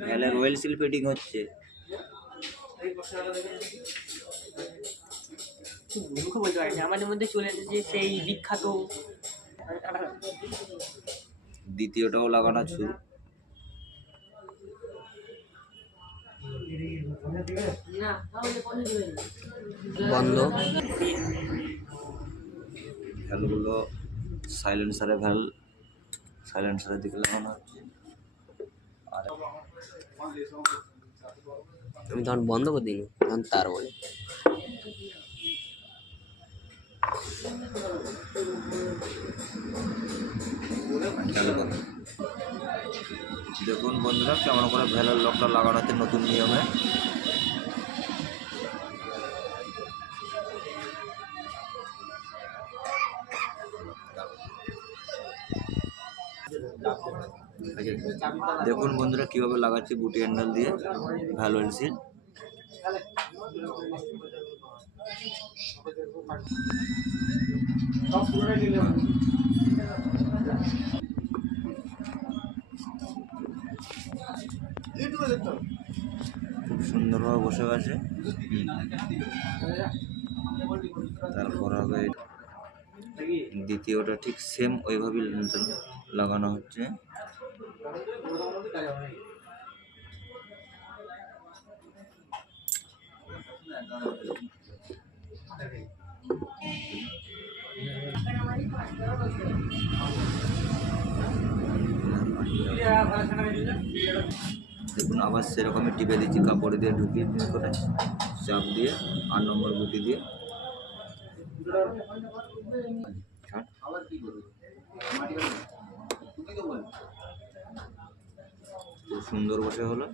ভ্যালের well seal fitting হচ্ছে। মুখে বলতে পারি আমাদের মধ্যে চলে এসেছে সেই বিখ্যাত দ্বিতীয়টাও লাগানো শুরু বন্ধ। ভ্যালগুলো সাইলেন্সারে ভ্যাল সাইলেন্সারের দিকে লাগানো হচ্ছে। আর আমি তখন বন্ধ করে দিই তখন তার বলে দেখুন বন্ধুরা কেমন করে ভ্যালের লকটা লাগানো হচ্ছে নতুন নিয়মে। দেখুন বন্ধুরা, কীভাবে লাগাচ্ছি বুটি হ্যান্ডেল দিয়ে। ভ্যালু সিল খুব সুন্দরভাবে বসে গেছে। তারপর হবে দ্বিতীয়টা ঠিক সেম ওইভাবেই লাগানো হচ্ছে দেখুন, আবার সেরকমই টিপে দিচ্ছি, কাপড় দিয়ে ঢুকিয়ে করে চাপ দিয়ে, আট নম্বর গুটি দিয়ে ছাড়। খুব সুন্দর বসে হলো।